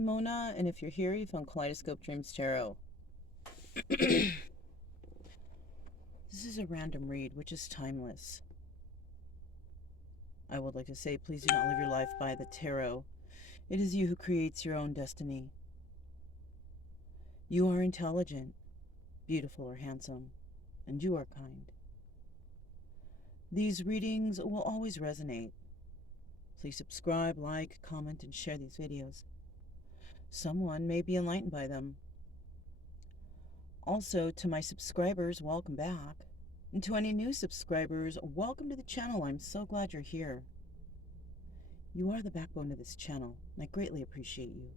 Hi, Mona, and if you're here, you found Kaleidoscope Dreams Tarot. This is a random read, which is timeless. I would like to say, please do not live your life by the tarot. It is you who creates your own destiny. You are intelligent, beautiful, or handsome, and you are kind. These readings will always resonate. Please subscribe, like, comment, and share these videos. Someone may be enlightened by them. Also, to my subscribers, welcome back. And to any new subscribers, welcome to the channel. I'm so glad you're here. You are the backbone of this channel, and I greatly appreciate you.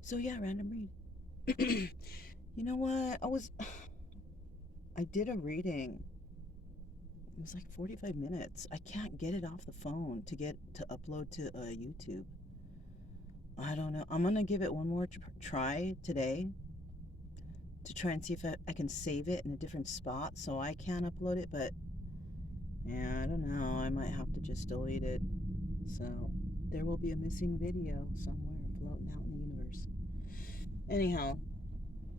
So yeah, random read. You know what? I did a reading. It was like 45 minutes. I can't get it off the phone to upload to YouTube. I don't know. I'm going to give it one more try today to try and see if I can save it in a different spot so I can upload it. But yeah, I don't know. I might have to just delete it. So there will be a missing video somewhere floating out in the universe. Anyhow,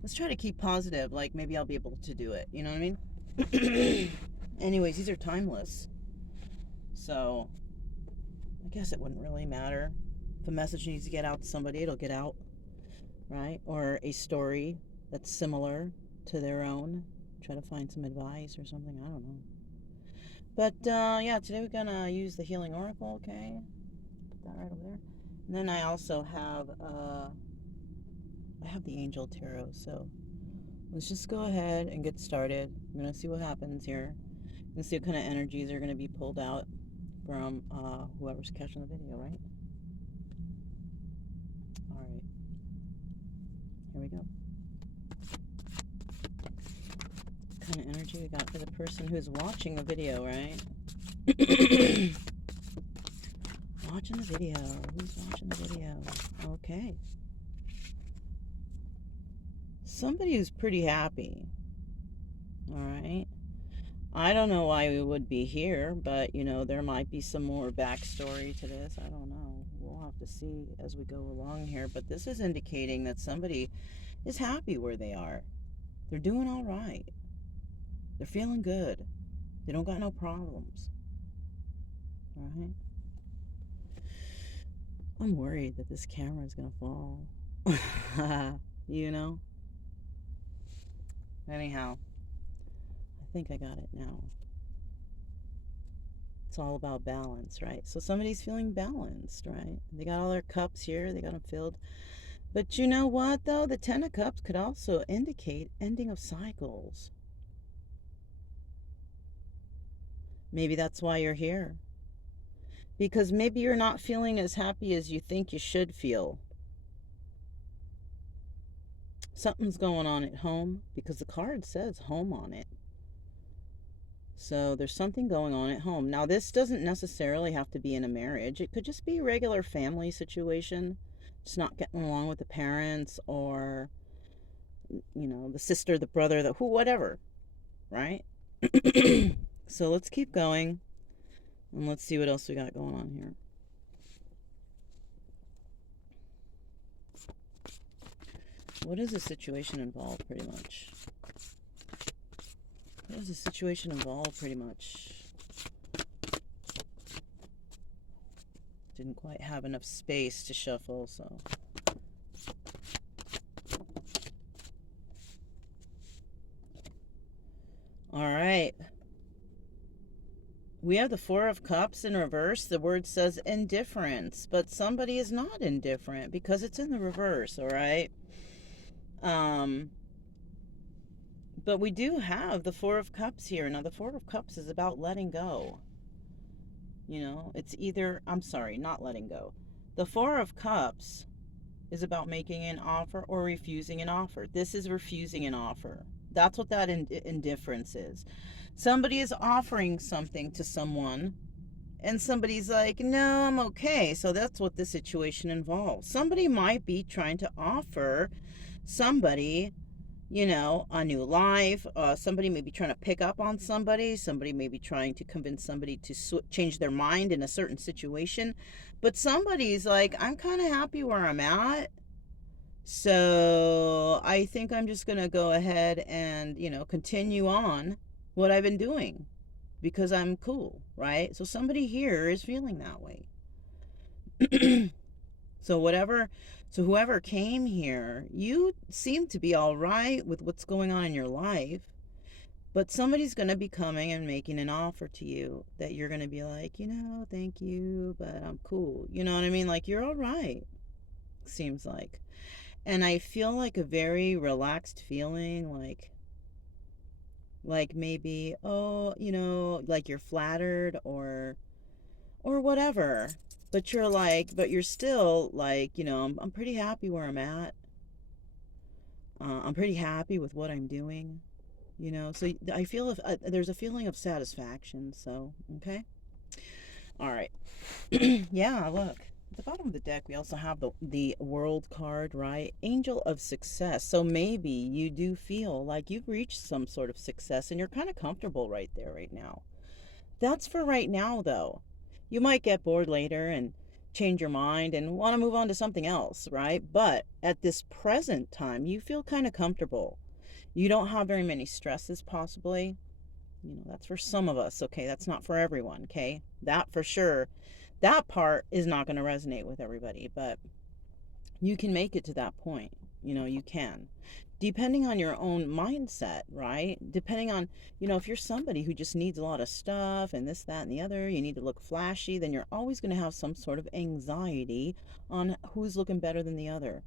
let's try to keep positive. Like maybe I'll be able to do it. You know what I mean? Anyways, these are timeless. So I guess it wouldn't really matter. If a message needs to get out to somebody, it'll get out, right? Or a story that's similar to their own. Try to find some advice or something. I don't know. But yeah, today we're gonna use the Healing Oracle. Okay, put that right over there. And then I also have the Angel Tarot. So let's just go ahead and get started. I'm gonna see what happens here. I'm gonna see what kind of energies are gonna be pulled out from whoever's catching the video, right? Alright. Here we go. What kind of energy we got for the person who's watching the video, right? Watching the video. Who's watching the video? Okay. Somebody who's pretty happy. Alright. I don't know why we would be here, but, you know, there might be some more backstory to this. I don't know. We'll have to see as we go along here. But this is indicating that somebody is happy where they are. They're doing all right. They're feeling good. They don't got no problems. All right? I'm worried that this camera is going to fall. You know? Anyhow. I think I got it now. It's all about balance, right? So somebody's feeling balanced, right? They got all their cups here. They got them filled. But you know what, though? The Ten of Cups could also indicate ending of cycles. Maybe that's why you're here. Because maybe you're not feeling as happy as you think you should feel. Something's going on at home because the card says home on it. So there's something going on at home. Now, this doesn't necessarily have to be in a marriage. It could just be a regular family situation. Just not getting along with the parents or, you know, the sister, the brother, the who, whatever, right? So let's keep going and let's see what else we got going on here. What does the situation involve, pretty much? What does the situation involve, pretty much? Didn't quite have enough space to shuffle, so... Alright. We have the Four of Cups in reverse. The word says indifference, but somebody is not indifferent because it's in the reverse, alright? But we do have the Four of Cups here. Now, the Four of Cups is about letting go. You know, it's either... I'm sorry, not letting go. The Four of Cups is about making an offer or refusing an offer. This is refusing an offer. That's what that indifference is. Somebody is offering something to someone, and somebody's like, no, I'm okay. So that's what this situation involves. Somebody might be trying to offer somebody, you know, a new life. Somebody may be trying to pick up on somebody. Somebody may be trying to convince somebody to change their mind in a certain situation. But somebody's like, I'm kind of happy where I'm at. So I think I'm just going to go ahead and, you know, continue on what I've been doing because I'm cool, right? So somebody here is feeling that way. So whoever came here, you seem to be all right with what's going on in your life, but somebody's going to be coming and making an offer to you that you're going to be like, you know, thank you, but I'm cool. You know what I mean? Like, you're all right, seems like. And I feel like a very relaxed feeling, like maybe, oh, you know, like you're flattered or whatever. But you're still like, you know, I'm pretty happy where I'm at. I'm pretty happy with what I'm doing, you know. So I feel if there's a feeling of satisfaction. So, okay. All right. Yeah, look. At the bottom of the deck, we also have the World card, right? Angel of Success. So maybe you do feel like you've reached some sort of success and you're kind of comfortable right there, right now. That's for right now, though. You might get bored later and change your mind and want to move on to something else, right? But at this present time, you feel kind of comfortable. You don't have very many stresses, possibly. You know, that's for some of us, okay? That's not for everyone, okay? That for sure. That part is not going to resonate with everybody, but you can make it to that point. You know, you can. Depending on your own mindset, right? Depending on, you know, if you're somebody who just needs a lot of stuff and this, that, and the other, you need to look flashy, then you're always going to have some sort of anxiety on who's looking better than the other,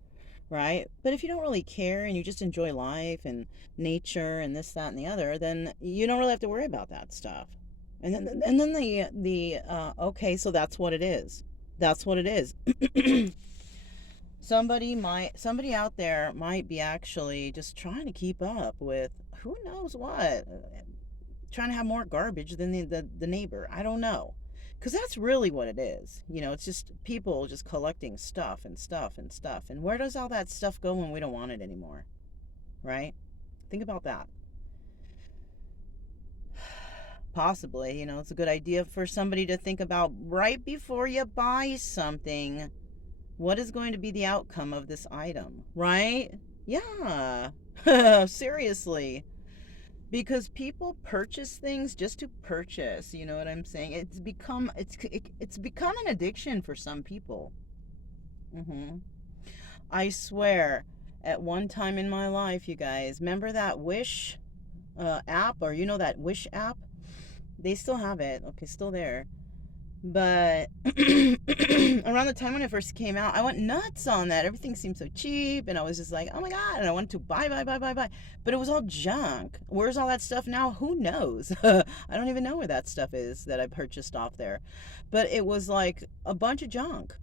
right? But if you don't really care and you just enjoy life and nature and this, that, and the other, then you don't really have to worry about that stuff. And then the okay, so that's what it is. That's what it is. Somebody out there might be actually just trying to keep up with who knows what, trying to have more garbage than the neighbor. I don't know, because that's really what it is. You know, it's just people just collecting stuff and stuff and stuff. And where does all that stuff go when we don't want it anymore, right? Think about that. Possibly, you know, it's a good idea for somebody to think about right before you buy something. What is going to be the outcome of this item, right? Yeah. Seriously. Because people purchase things just to purchase, you know what I'm saying? It's become an addiction for some people. Mhm. I swear, at one time in my life, you guys, remember that Wish app, or you know that Wish app? They still have it. Okay, still there. But around the time when it first came out, I went nuts on that. Everything seemed so cheap, and I was just like, oh my God. And I wanted to buy. But it was all junk. Where's all that stuff now? Who knows? I don't even know where that stuff is that I purchased off there. But it was like a bunch of junk.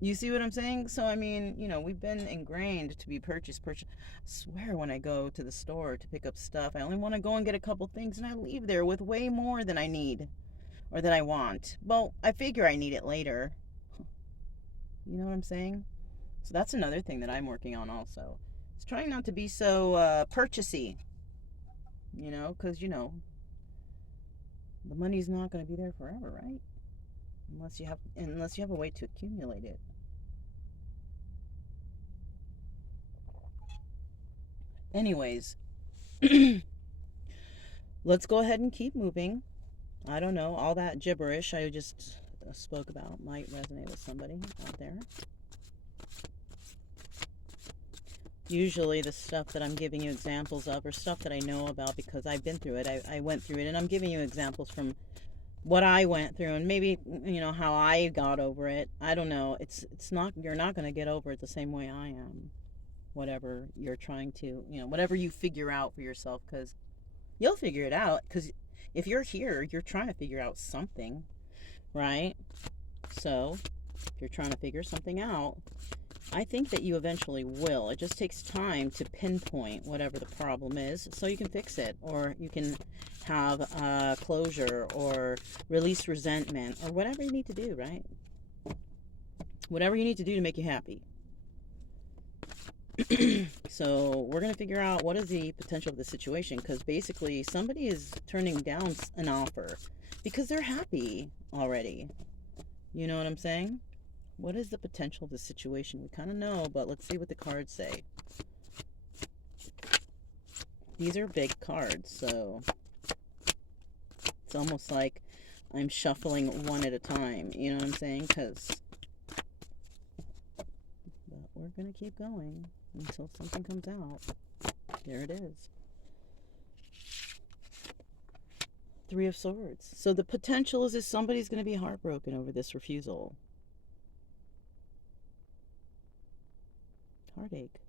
You see what I'm saying? So, I mean, you know, we've been ingrained to be purchase. I swear when I go to the store to pick up stuff, I only want to go and get a couple things, and I leave there with way more than I need. Or that I want. Well, I figure I need it later. You know what I'm saying? So that's another thing that I'm working on also. It's trying not to be so purchasey. You know, because the money's not going to be there forever, right? Unless you have a way to accumulate it. Anyways, let's go ahead and keep moving. I don't know, all that gibberish I just spoke about might resonate with somebody out there. Usually the stuff that I'm giving you examples of, or stuff that I know about because I've been through it. I went through it, and I'm giving you examples from what I went through, and maybe, you know, how I got over it. I don't know. It's not, you're not going to get over it the same way I am. Whatever you're trying to, you know, whatever you figure out for yourself, because you'll figure it out. Because if you're here, you're trying to figure out something, right? So if you're trying to figure something out, I think that you eventually will. It just takes time to pinpoint whatever the problem is so you can fix it, or you can have closure, or release resentment, or whatever you need to do, right? Whatever you need to do to make you happy. So we're going to figure out what is the potential of the situation, because basically somebody is turning down an offer because they're happy already. You know what I'm saying? What is the potential of the situation? We kind of know, but let's see what the cards say. These are big cards, so it's almost like I'm shuffling one at a time. You know what I'm saying? But we're going to keep going until something comes out. There it is. Three of Swords. So the potential is somebody's going to be heartbroken over this refusal. Heartache.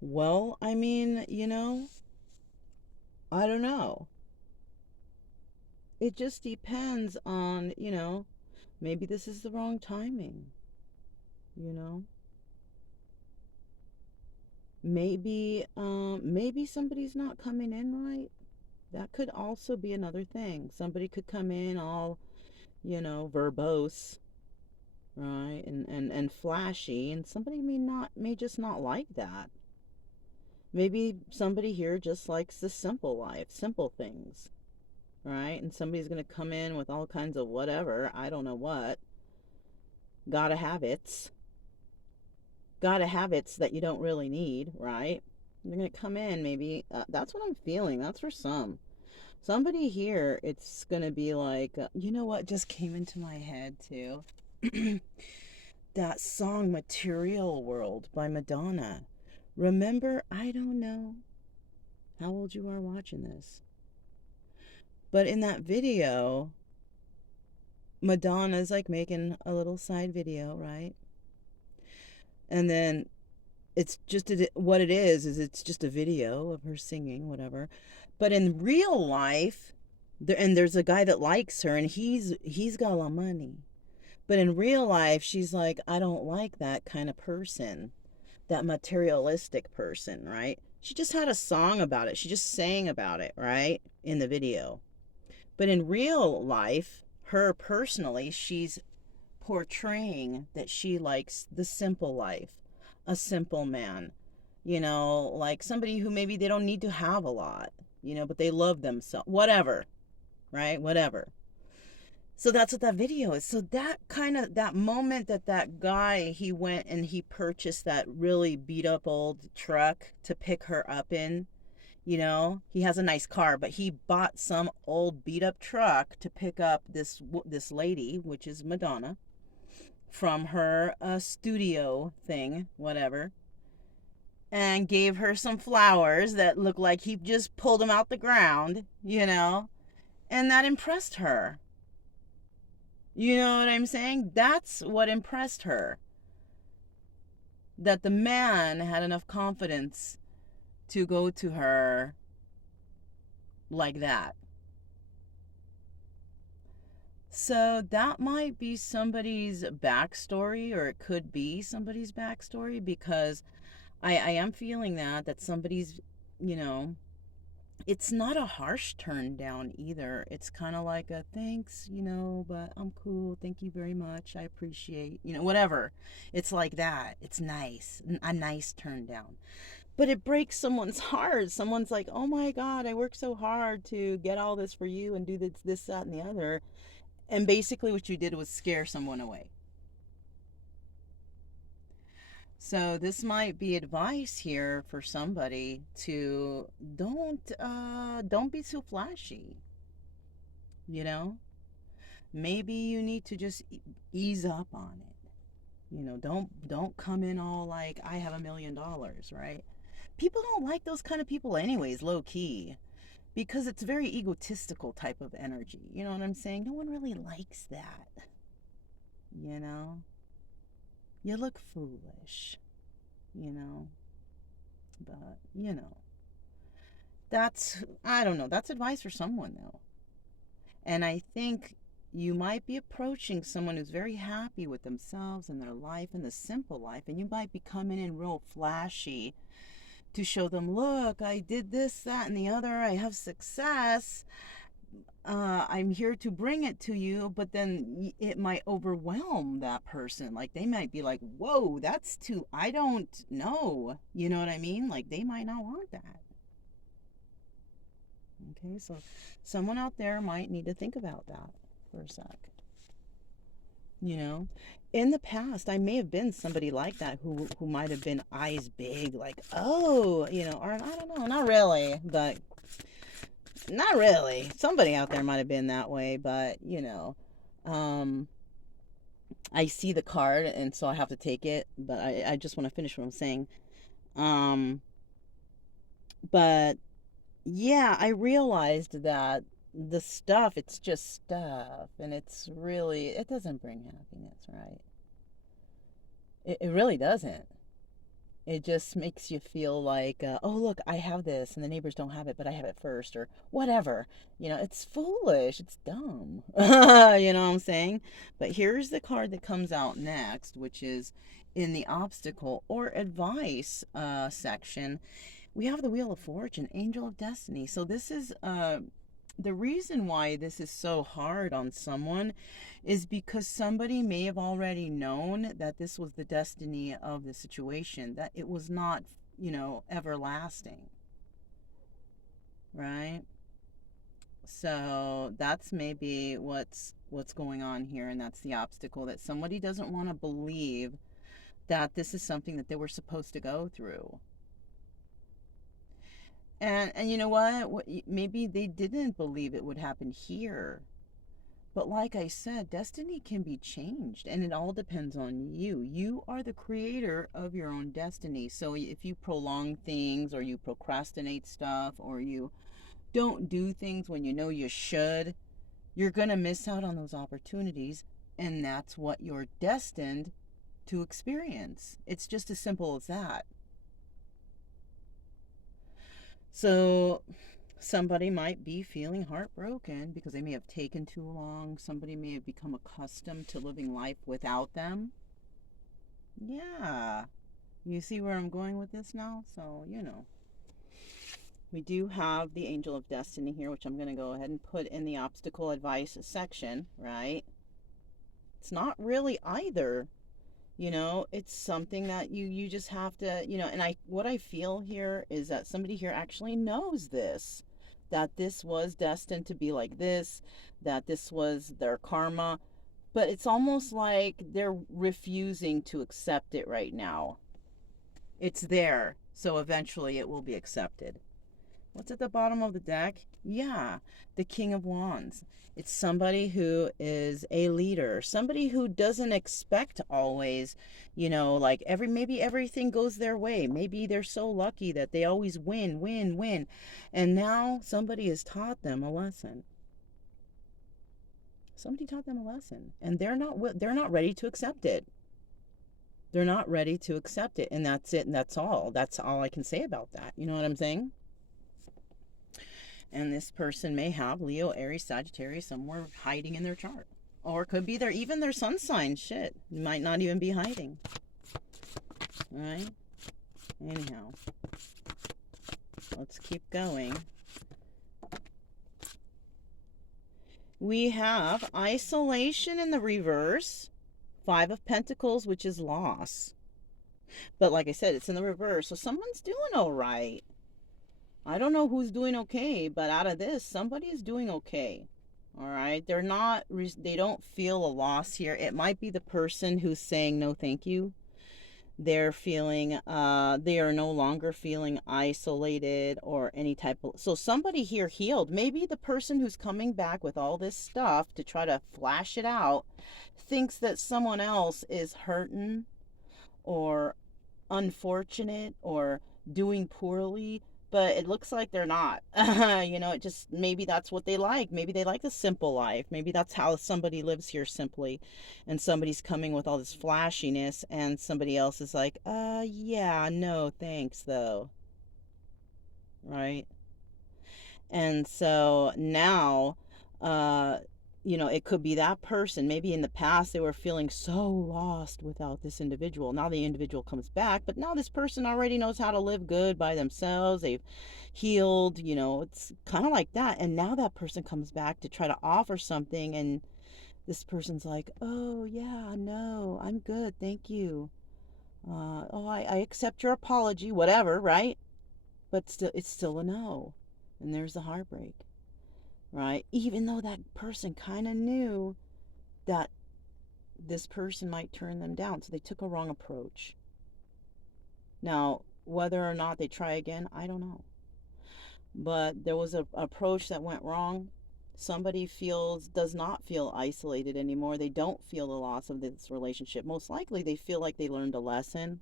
Well, I mean, I don't know. It just depends on, maybe this is the wrong timing, you know? Maybe somebody's not coming in right. That could also be another thing. Somebody could come in all, verbose, right? And flashy, and somebody may just not like that. Maybe somebody here just likes the simple life, simple things, right? And somebody's going to come in with all kinds of whatever, I don't know what, gotta habits that you don't really need, right? They're going to come in, maybe. That's what I'm feeling. That's for somebody here. It's going to be like, you know what just came into my head too? That song Material World by Madonna. Remember, I don't know how old you are watching this, but in that video, Madonna's like making a little side video, right? And then it's just what it is it's just a video of her singing, whatever. But in real life, there's a guy that likes her, and he's got a lot of money. But in real life, she's like, I don't like that kind of person, that materialistic person, right? She just had a song about it. She just sang about it, right? In the video. But in real life, her personally, she's portraying that she likes the simple life, a simple man, like somebody who maybe they don't need to have a lot, but they love themselves, whatever, right? Whatever. So that's what that video is. So that moment that guy, he went and he purchased that really beat up old truck to pick her up in. He has a nice car, but he bought some old beat up truck to pick up this lady, which is Madonna, from her studio thing, whatever, and gave her some flowers that looked like he just pulled them out the ground, and that impressed her. You know what I'm saying? That's what impressed her. That the man had enough confidence to go to her like that. So that might be somebody's backstory, or it could be somebody's backstory, because I am feeling that somebody's, it's not a harsh turn down either. It's kind of like a thanks, but I'm cool. Thank you very much. I appreciate, whatever. It's like that. It's nice. A nice turn down. But it breaks someone's heart. Someone's like, oh my God, I worked so hard to get all this for you and do this, that, and the other. And basically what you did was scare someone away. So this might be advice here for somebody to don't be too flashy. Maybe you need to just ease up on it. Don't come in all like I have $1 million, right? People don't like those kind of people anyways, low key, because it's very egotistical type of energy. You know what I'm saying? No one really likes that. You look foolish, but I don't know, that's advice for someone though. And I think you might be approaching someone who's very happy with themselves and their life and the simple life, and you might be coming in real flashy to show them, look, I did this, that, and the other, I have success. I'm here to bring it to you, but then it might overwhelm that person. Like they might be like, whoa, that's too, I don't know. You know what I mean? Like they might not want that. Okay, so someone out there might need to think about that for a sec. You know, in the past, I may have been somebody like that who might have been eyes big, like, oh, or I don't know, not really, but not really. Somebody out there might have been that way, but um, I see the card, and so I have to take it. But I just want to finish what I'm saying. Um, but yeah, I realized that the stuff, it's just stuff, and it doesn't bring happiness, right? It really doesn't. It just makes you feel like, oh, look, I have this, and the neighbors don't have it, but I have it first, or whatever. It's foolish. It's dumb. You know what I'm saying? But here's the card that comes out next, which is in the obstacle or advice section. We have the Wheel of Fortune, Angel of Destiny. So this is the reason why this is so hard on someone is because somebody may have already known that this was the destiny of the situation, that it was not, everlasting, right? So that's maybe what's going on here, and that's the obstacle, that somebody doesn't want to believe that this is something that they were supposed to go through. And you know what? Maybe they didn't believe it would happen here. But like I said, destiny can be changed, and it all depends on you. You are the creator of your own destiny. So if you prolong things, or you procrastinate stuff, or you don't do things when you know you should, you're going to miss out on those opportunities, and that's what you're destined to experience. It's just as simple as that. So somebody might be feeling heartbroken because they may have taken too long. Somebody may have become accustomed to living life without them. Yeah. You see where I'm going with this now? So, we do have the Angel of Destiny here, which I'm going to go ahead and put in the obstacle advice section, right? It's not really either. It's something that you just have to, and what I feel here is that somebody here actually knows this, that this was destined to be like this, that this was their karma, but it's almost like they're refusing to accept it right now. It's there, so eventually it will be accepted. What's at the bottom of the deck? Yeah, the King of Wands. It's somebody who is a leader, somebody who doesn't expect always, like maybe everything goes their way. Maybe they're so lucky that they always win, win, win. And now somebody has taught them a lesson. Somebody taught them a lesson, and they're not ready to accept it. They're not ready to accept it, and that's it, and that's all. That's all I can say about that. You know what I'm saying? And this person may have Leo, Aries, Sagittarius somewhere hiding in their chart. Or it could be even their sun sign. Shit. Might not even be hiding. Alright? Anyhow. Let's keep going. We have isolation in the reverse. 5 of Pentacles, which is loss. But like I said, it's in the reverse. So someone's doing all right. I don't know who's doing okay, but out of this, somebody's doing okay. All right. They don't feel a loss here. It might be the person who's saying no, thank you. They're feeling, they are no longer feeling isolated or any type of, so somebody here healed. Maybe the person who's coming back with all this stuff to try to flash it out thinks that someone else is hurting or unfortunate or doing poorly, but it looks like they're not. It just, maybe that's what they like. Maybe they like a simple life. Maybe that's how somebody lives here, simply. And somebody's coming with all this flashiness, and somebody else is like, yeah, no, thanks, though. Right? And so now, it could be that person. Maybe in the past they were feeling so lost without this individual. Now the individual comes back, but now this person already knows how to live good by themselves. They've healed, it's kind of like that. And now that person comes back to try to offer something, and this person's like, oh, yeah, no, I'm good, thank you. I accept your apology, whatever, right? But still, it's still a no. And there's the heartbreak, right? Even though that person kind of knew that this person might turn them down. So they took a wrong approach. Now, whether or not they try again, I don't know. But there was an approach that went wrong. Somebody does not feel isolated anymore. They don't feel the loss of this relationship. Most likely they feel like they learned a lesson.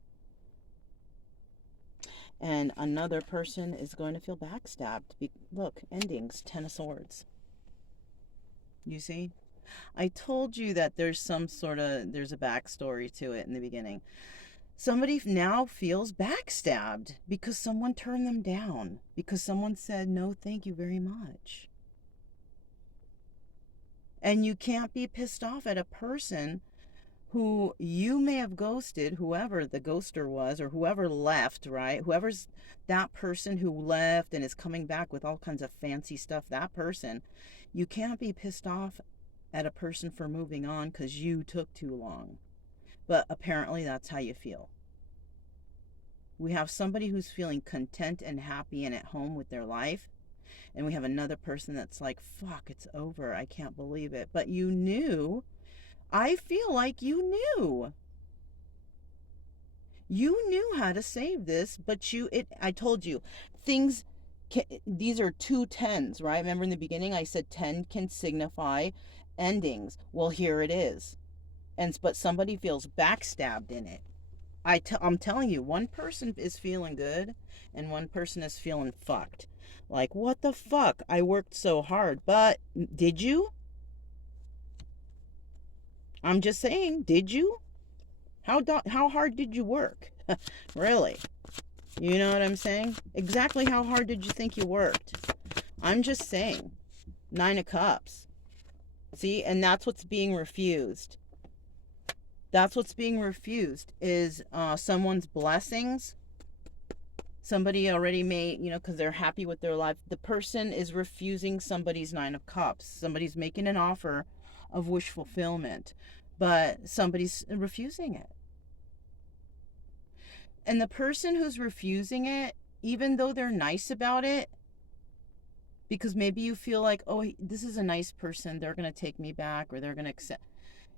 And another person is going to feel backstabbed. Look, endings, 10 of Swords. You see? I told you that there's a backstory to it in the beginning. Somebody now feels backstabbed because someone turned them down. Because someone said, no, thank you very much. And you can't be pissed off at a person who you may have ghosted, whoever the ghoster was, or whoever left, right? Whoever's that person who left and is coming back with all kinds of fancy stuff, that person, you can't be pissed off at a person for moving on because you took too long. But apparently that's how you feel. We have somebody who's feeling content and happy and at home with their life. And we have another person that's like, fuck, it's over. I can't believe it. But you knew. I feel like you knew. You knew how to save this, but I told you, these are 2 10s, right? Remember in the beginning I said 10 can signify endings. Well, here it is. But somebody feels backstabbed in it. I'm telling you, one person is feeling good and one person is feeling fucked. Like, what the fuck? I worked so hard, but did you? I'm just saying, did you? How hard did you work? Really? You know what I'm saying? Exactly how hard did you think you worked? I'm just saying. 9 of Cups. See? And that's what's being refused. That's what's being refused is someone's blessings. Somebody already made, because they're happy with their life. The person is refusing somebody's 9 of Cups. Somebody's making an offer of wish fulfillment, but somebody's refusing it. And the person who's refusing it, even though they're nice about it, because maybe you feel like, oh, this is a nice person, they're going to take me back, or they're going to accept.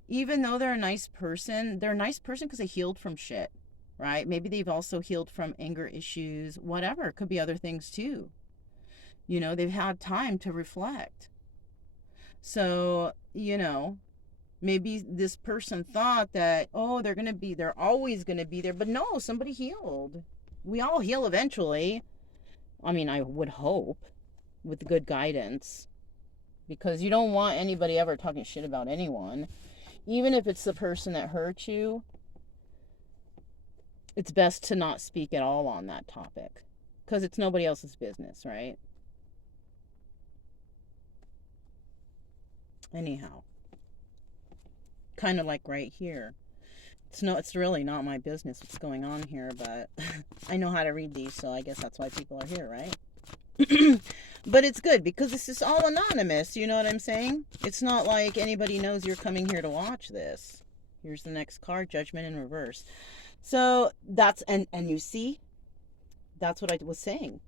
Even though they're a nice person because they healed from shit, right? Maybe they've also healed from anger issues, whatever. It could be other things too. They've had time to reflect. So, maybe this person thought that, oh, they're always going to be there. But no, somebody healed. We all heal eventually. I mean, I would hope, with good guidance. Because you don't want anybody ever talking shit about anyone. Even if it's the person that hurt you, it's best to not speak at all on that topic. Because it's nobody else's business, right? Anyhow. Kind of like right here. It's really not my business what's going on here, but I know how to read these, so I guess that's why people are here, right? But it's good because this is all anonymous, you know what I'm saying? It's not like anybody knows you're coming here to watch this. Here's the next card, Judgment in reverse. So that's, and you see, that's what I was saying.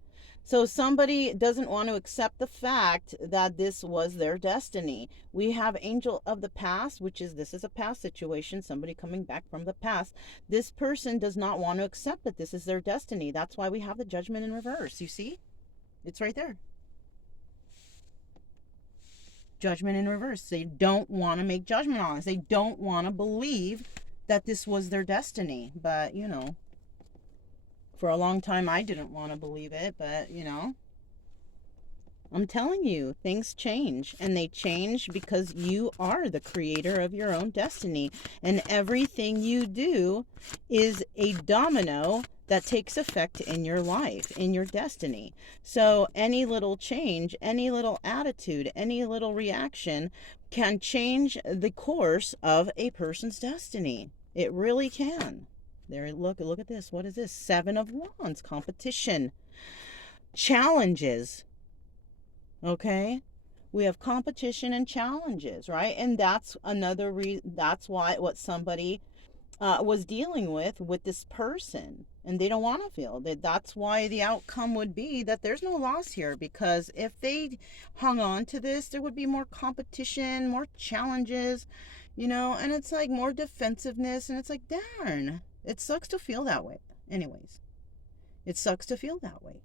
So somebody doesn't want to accept the fact that this was their destiny. We have Angel of the Past, this is a past situation, somebody coming back from the past. This person does not want to accept that this is their destiny. That's why we have the Judgment in reverse. You see? It's right there. Judgment in reverse. They don't want to make judgment on us. They don't want to believe that this was their destiny. But, for a long time I didn't want to believe it, but, I'm telling you, things change. And they change because you are the creator of your own destiny. And everything you do is a domino that takes effect in your life, in your destiny. So any little change, any little attitude, any little reaction can change the course of a person's destiny. It really can. There, look at this. What is this? 7 of Wands, competition, challenges. Okay? We have competition and challenges, right? And that's another that's why what somebody was dealing with this person, and they don't want to feel that. That's why the outcome would be that there's no loss here, because if they hung on to this, there would be more competition, more challenges, and it's like more defensiveness, and it's like, darn, it sucks to feel that way. Anyways, it sucks to feel that way.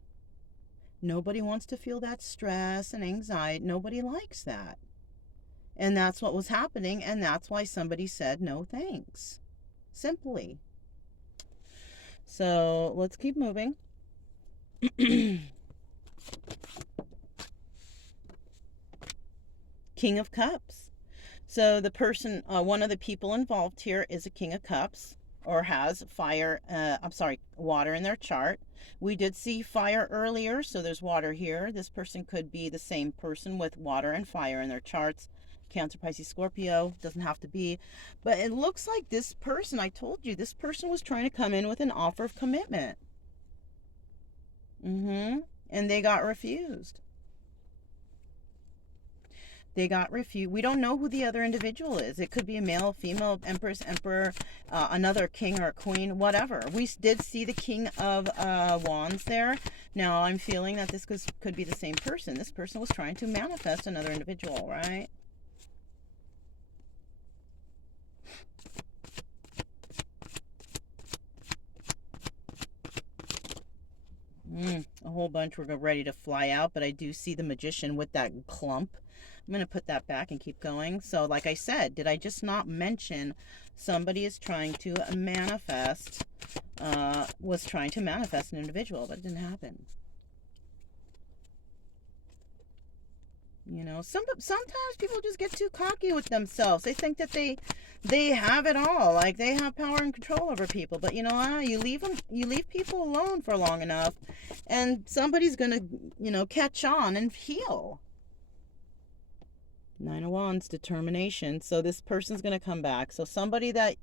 Nobody wants to feel that stress and anxiety. Nobody likes that. And that's what was happening, and that's why somebody said no thanks. Simply. So let's keep moving. King of Cups. So the person, one of the people involved here is a King of Cups, or has water in their chart. We did see fire earlier, so there's water here. This person could be the same person with water and fire in their charts. Cancer, Pisces, Scorpio, doesn't have to be. But it looks like this person, I told you, this person was trying to come in with an offer of commitment. And they got refused. They got refused. We don't know who the other individual is. It could be a male, female, empress, emperor, another king or queen, whatever. We did see the King of Wands there. Now I'm feeling that this could be the same person. This person was trying to manifest another individual, right? A whole bunch were ready to fly out, but I do see the Magician with that clump. I'm going to put that back and keep going. So like I said, did I just not mention somebody is trying to manifest, was trying to manifest an individual, but it didn't happen. Sometimes people just get too cocky with themselves. They think that they have it all, like they have power and control over people. But you leave people alone for long enough, and somebody's gonna, catch on and heal. 9 of Wands, determination. So this person's gonna come back. So somebody that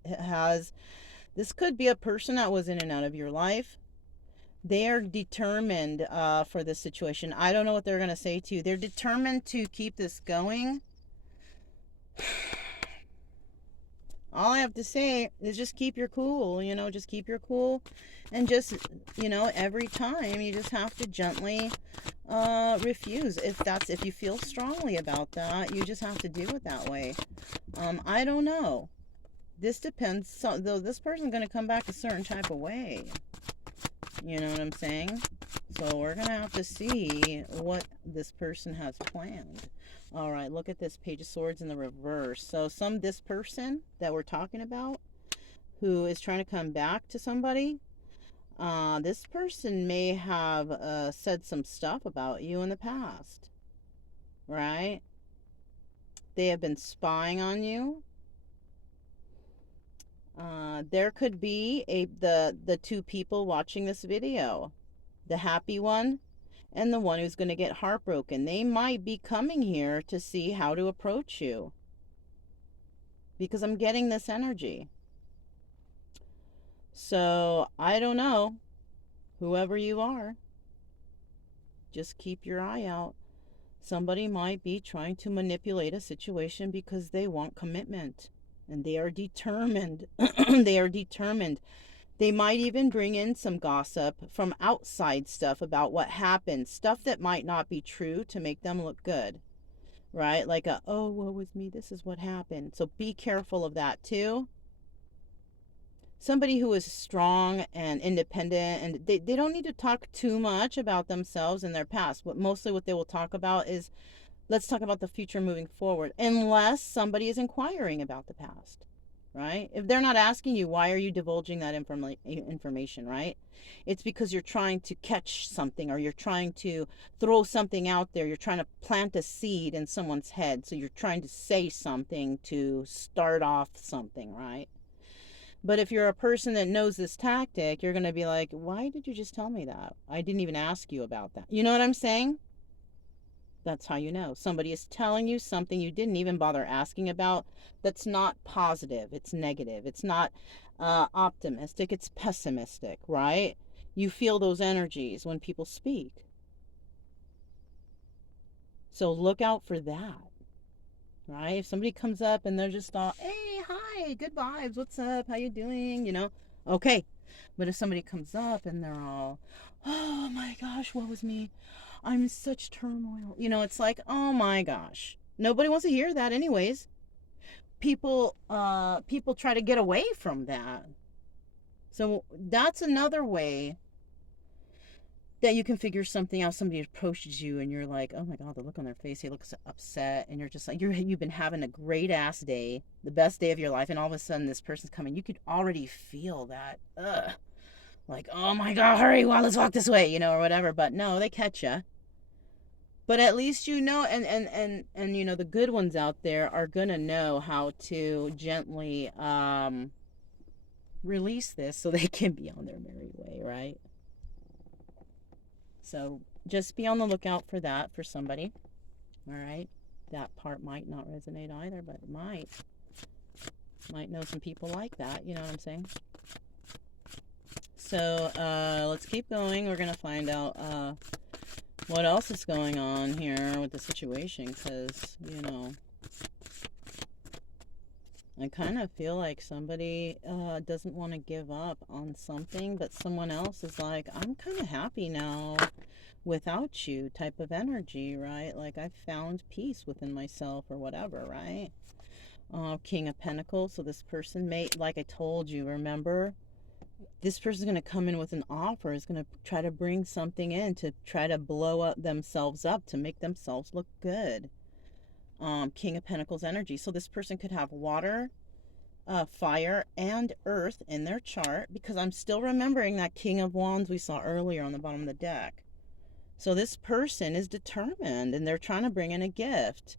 this could be a person that was in and out of your life. They are determined for this situation. I don't know what they're going to say to you. They're determined to keep this going. All I have to say is just keep your cool, just keep your cool. And just, every time you just have to gently refuse. If you feel strongly about that, you just have to do it that way. I don't know. This depends. So, though, this person's going to come back a certain type of way. You know what I'm saying? So we're going to have to see what this person has planned. All right, look at this Page of Swords in the reverse. So this person that we're talking about who is trying to come back to somebody, this person may have said some stuff about you in the past, right? They have been spying on you. There could be the two people watching this video, the happy one and the one who's going to get heartbroken. They might be coming here to see how to approach you, because I'm getting this energy. So I don't know, whoever you are, just keep your eye out. Somebody might be trying to manipulate a situation because they want commitment. And they are determined. They are determined. They might even bring in some gossip from outside stuff about what happened. Stuff that might not be true to make them look good. Right? Like oh, woe was me. This is what happened. So be careful of that too. Somebody who is strong and independent, and they don't need to talk too much about themselves and their past. But mostly what they will talk about is, let's talk about the future moving forward, unless somebody is inquiring about the past, right? If they're not asking you, why are you divulging that information, right? It's because you're trying to catch something, or you're trying to throw something out there. You're trying to plant a seed in someone's head. So you're trying to say something to start off something, right? But if you're a person that knows this tactic, you're going to be like, why did you just tell me that? I didn't even ask you about that. You know what I'm saying? That's how you know. Somebody is telling you something you didn't even bother asking about that's not positive. It's negative. It's not optimistic. It's pessimistic, right? You feel those energies when people speak. So look out for that, right? If somebody comes up and they're just all, hey, hi, good vibes, what's up, how you doing, okay. But if somebody comes up and they're all, oh my gosh, what was me, I'm in such turmoil, it's like, oh my gosh, nobody wants to hear that anyways. People try to get away from that. So that's another way that you can figure something out. Somebody approaches you and you're like, oh my god, the look on their face, he looks upset, and you're just like, you've been having a great ass day, the best day of your life, and all of a sudden this person's coming. You could already feel that like, oh my god, hurry, well, let's walk this way, or whatever. But no, they catch you. But at least and the good ones out there are gonna know how to gently release this so they can be on their merry way, right? So just be on the lookout for that for somebody. All right. That part might not resonate either, but it might. Might know some people like that. You know what I'm saying? So let's keep going. We're going to find out what else is going on here with the situation, because, I kind of feel like somebody doesn't want to give up on something, but someone else is like, I'm kind of happy now without you, type of energy, right? Like, I found peace within myself or whatever, right? King of Pentacles. So this person may, like I told you, remember, this person's going to come in with an offer, is going to try to bring something in to try to blow up themselves up, to make themselves look good. King of Pentacles energy. So this person could have water, fire, and earth in their chart, because I'm still remembering that King of Wands we saw earlier on the bottom of the deck. So this person is determined and they're trying to bring in a gift.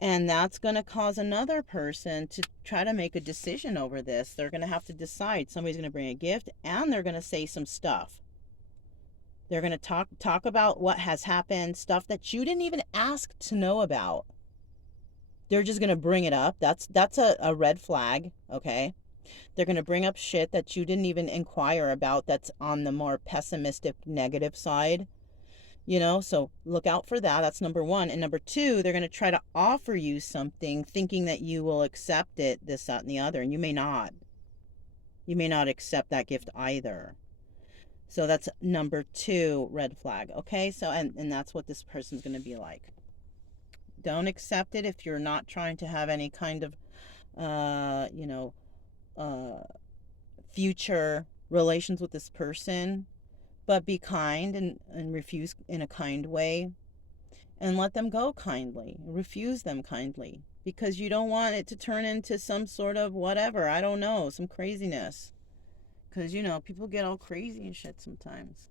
And that's going to cause another person to try to make a decision over this. They're going to have to decide. Somebody's going to bring a gift and they're going to say some stuff. They're going to talk about what has happened, stuff that you didn't even ask to know about. They're just going to bring it up. That's a red flag, okay? They're going to bring up shit that you didn't even inquire about, that's on the more pessimistic, negative side. So look out for that. That's number one. And number two, they're going to try to offer you something thinking that you will accept it, this, that, and the other. And you may not. You may not accept that gift either. So that's number two, red flag. Okay, so and that's what this person's going to be like. Don't accept it if you're not trying to have any kind of, future relations with this person. But be kind and refuse in a kind way. And let them go kindly. Refuse them kindly. Because you don't want it to turn into some sort of whatever, I don't know, some craziness. Because, people get all crazy and shit sometimes.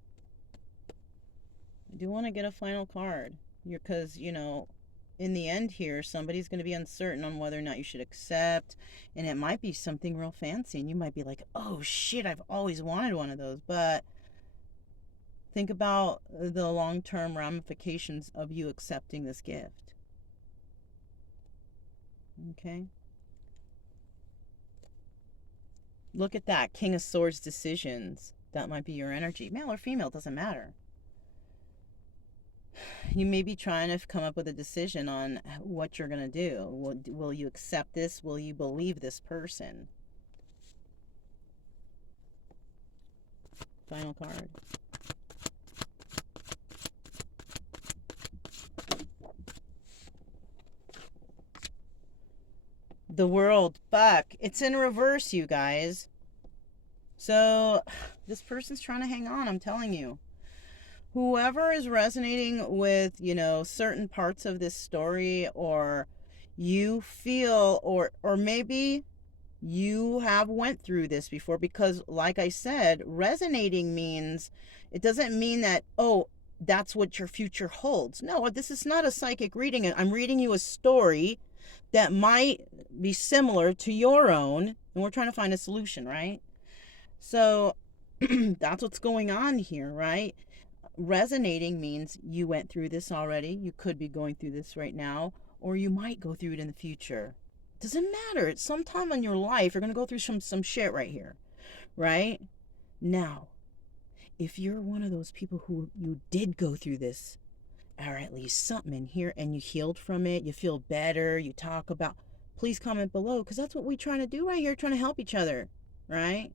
I do want to get a final card. Because, in the end here, somebody's going to be uncertain on whether or not you should accept. And it might be something real fancy. And you might be like, oh shit, I've always wanted one of those. But think about the long-term ramifications of you accepting this gift. Okay? Look at that. King of Swords decisions. That might be your energy. Male or female, doesn't matter. You may be trying to come up with a decision on what you're going to do. Will you accept this? Will you believe this person? Final card. The World. Fuck. It's in reverse, you guys. So this person's trying to hang on, I'm telling you. Whoever is resonating with, certain parts of this story, or you feel, or maybe you have went through this before, because like I said, resonating means, it doesn't mean that, oh, that's what your future holds. No, this is not a psychic reading. I'm reading you a story that might be similar to your own, and we're trying to find a solution, right? So that's what's going on here, right? Resonating means you went through this already. You could be going through this right now, or you might go through it in the future. Doesn't matter. It's sometime in your life you're going to go through some shit right here, right? Now, if you're one of those people who you did go through this, or at least something in here, and you healed from it, you feel better, you talk about, please comment below, because that's what we're trying to do right here, trying to help each other, right?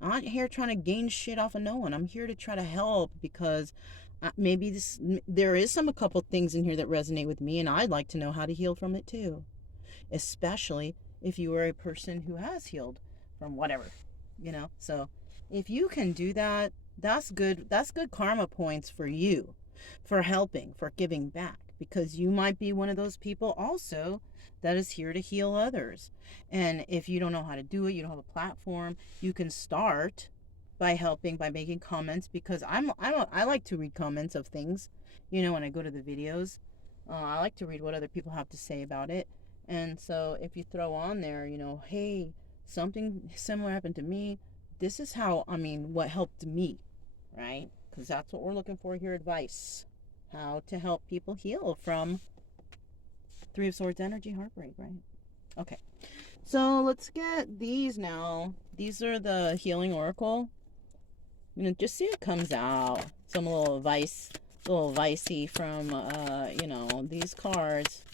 I'm not here trying to gain shit off of no one. I'm here to try to help, because maybe there is a couple things in here that resonate with me, and I'd like to know how to heal from it too, especially if you are a person who has healed from whatever, so if you can do that, that's good karma points for you, for helping, for giving back, because you might be one of those people also that is here to heal others. And if you don't know how to do it, you don't have a platform, you can start by helping, by making comments, because I like to read comments of things, when I go to the videos. I like to read what other people have to say about it. And so if you throw on there, hey, something similar happened to me, this is how, what helped me, right? Because that's what we're looking for here, advice. How to help people heal from Three of Swords energy, heartbreak, right? Okay, so let's get these now. These are the Healing Oracle. Just see what comes out. Some little advicey from, these cards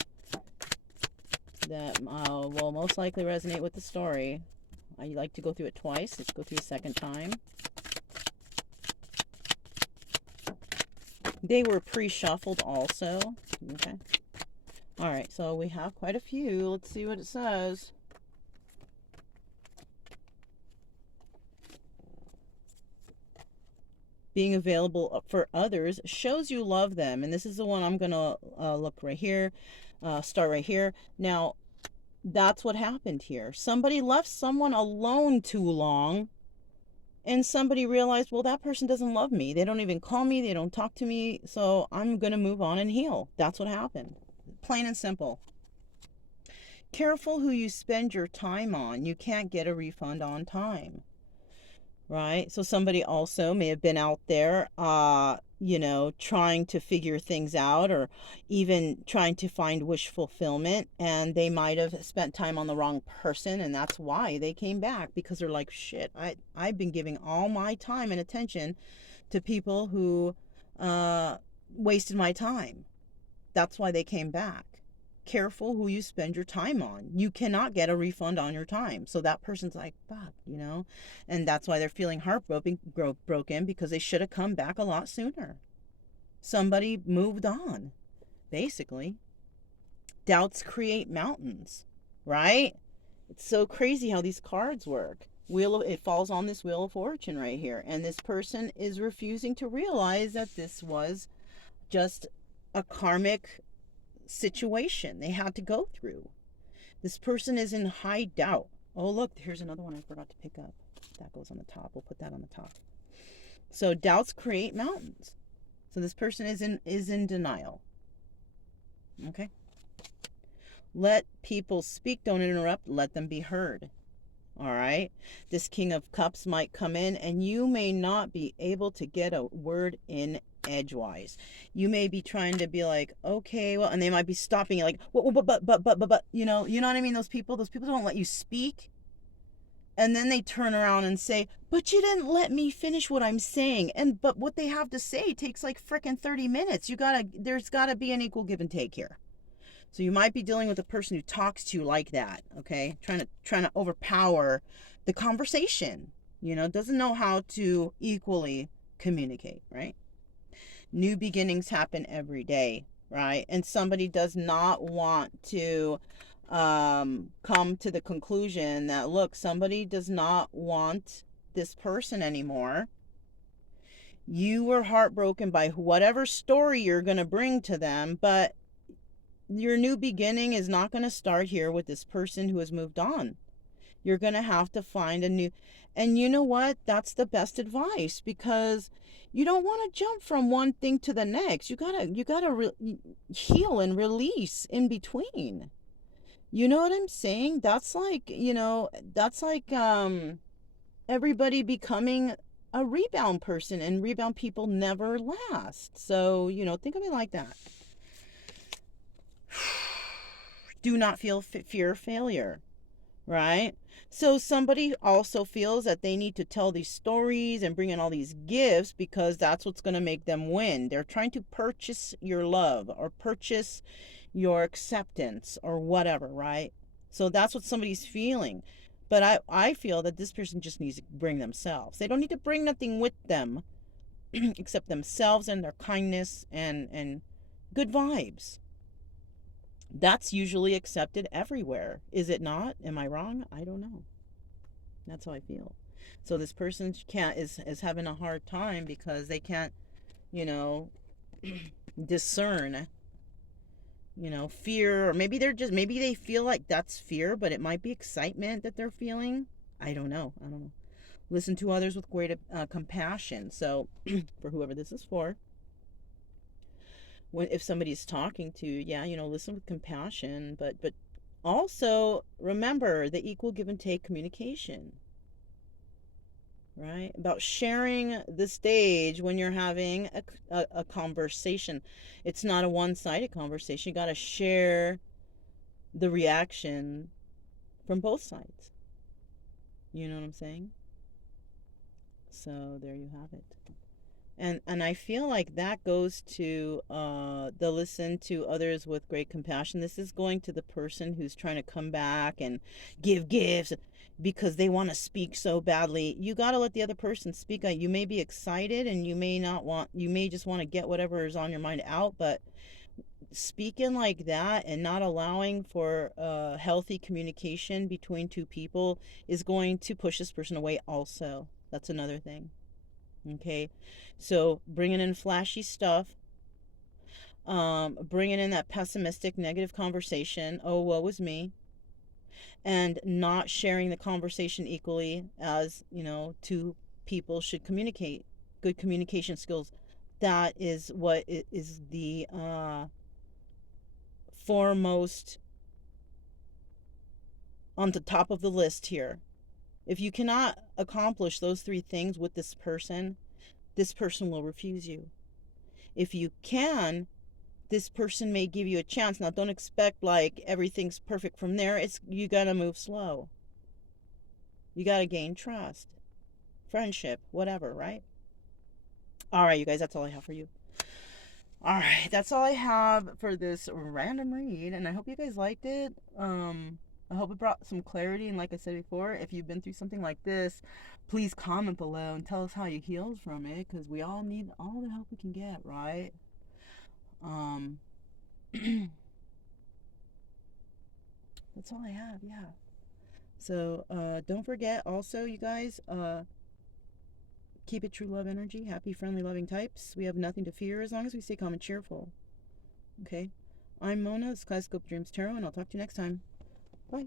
that will most likely resonate with the story. I like to go through it twice. Let's go through a second time. They were pre-shuffled also. Okay. All right, so we have quite a few. Let's see what it says. Being available for others shows you love them. And this is the one I'm going to look right here, start right here. Now, that's what happened here. Somebody left someone alone too long, and somebody realized, well, that person doesn't love me. They don't even call me. They don't talk to me. So I'm going to move on and heal. That's what happened. Plain and simple. Careful who you spend your time on. You can't get a refund on time. Right? So somebody also may have been out there, trying to figure things out, or even trying to find wish fulfillment, and they might have spent time on the wrong person, and that's why they came back, because they're like, shit, I've been giving all my time and attention to people who wasted my time. That's why they came back. Careful who you spend your time on. You cannot get a refund on your time. So that person's like, fuck, and that's why they're feeling heartbroken, because they should have come back a lot sooner. Somebody moved on, basically. Doubts create mountains, right? It's so crazy how these cards work. It falls on this Wheel of Fortune right here, and this person is refusing to realize that this was just a karmic situation they had to go through. This person is in high doubt. Oh, look, here's another one I forgot to pick up. That goes on the top. We'll put that on the top. So doubts create mountains. So this person is in denial. Okay. Let people speak. Don't interrupt. Let them be heard. All right. This King of Cups might come in, and you may not be able to get a word in edgewise. You may be trying to be like, okay, well, and they might be stopping you like, but, you know what I mean? Those people don't let you speak. And then they turn around and say, but you didn't let me finish what I'm saying. But what they have to say takes like frickin' 30 minutes. There's gotta be an equal give and take here. So you might be dealing with a person who talks to you like that, okay? Trying to overpower the conversation, doesn't know how to equally communicate, right? New beginnings happen every day, right? And somebody does not want to come to the conclusion that, look, somebody does not want this person anymore. You were heartbroken by whatever story you're going to bring to them, but your new beginning is not going to start here with this person who has moved on. You're going to have to find a new, and you know what? That's the best advice, because you don't want to jump from one thing to the next. You gotta heal and release in between. You know what I'm saying? That's like, that's like everybody becoming a rebound person, and rebound people never last. So, think of it like that. Do not feel fear of failure, right? So somebody also feels that they need to tell these stories and bring in all these gifts because that's what's going to make them win. They're trying to purchase your love or purchase your acceptance or whatever, right? So that's what somebody's feeling. But I feel that this person just needs to bring themselves. They don't need to bring nothing with them except themselves and their kindness and good vibes. That's usually accepted everywhere. Is it not? Am I wrong? I don't know. That's how I feel. So this person can't is having a hard time because they can't, you know, discern, fear, or maybe they feel like that's fear, but it might be excitement that they're feeling. I don't know. Listen to others with great compassion. So for whoever this is for, if somebody's talking to, yeah, listen with compassion, but also remember the equal give and take communication, right? About sharing the stage when you're having a conversation. It's not a one-sided conversation. You got to share the reaction from both sides. You know what I'm saying? So there you have it. And I feel like that goes to the listen to others with great compassion. This is going to the person who's trying to come back and give gifts because they want to speak so badly. You got to let the other person speak. You may be excited and you may just want to get whatever is on your mind out, but speaking like that and not allowing for healthy communication between two people is going to push this person away also. That's another thing. Okay, so bringing in flashy stuff, bringing in that pessimistic, negative conversation, oh, woe is me, and not sharing the conversation equally as, two people should communicate. Good communication skills. That is what is the foremost on the top of the list here. If you cannot accomplish those three things with this person will refuse you. If you can, this person may give you a chance. Now, don't expect like everything's perfect from there. You got to move slow. You got to gain trust, friendship, whatever, right? All right, you guys, that's all I have for you. All right, that's all I have for this random read, and I hope you guys liked it. I hope it brought some clarity, and like I said before, if you've been through something like this, please comment below and tell us how you healed from it, because we all need all the help we can get, right? Um, that's all I have, yeah. So don't forget also, you guys, keep it true love energy, happy, friendly, loving types. We have nothing to fear as long as we stay calm and cheerful. Okay? I'm Mona, this is Kaleidoscope Dreams Tarot, and I'll talk to you next time. Bye.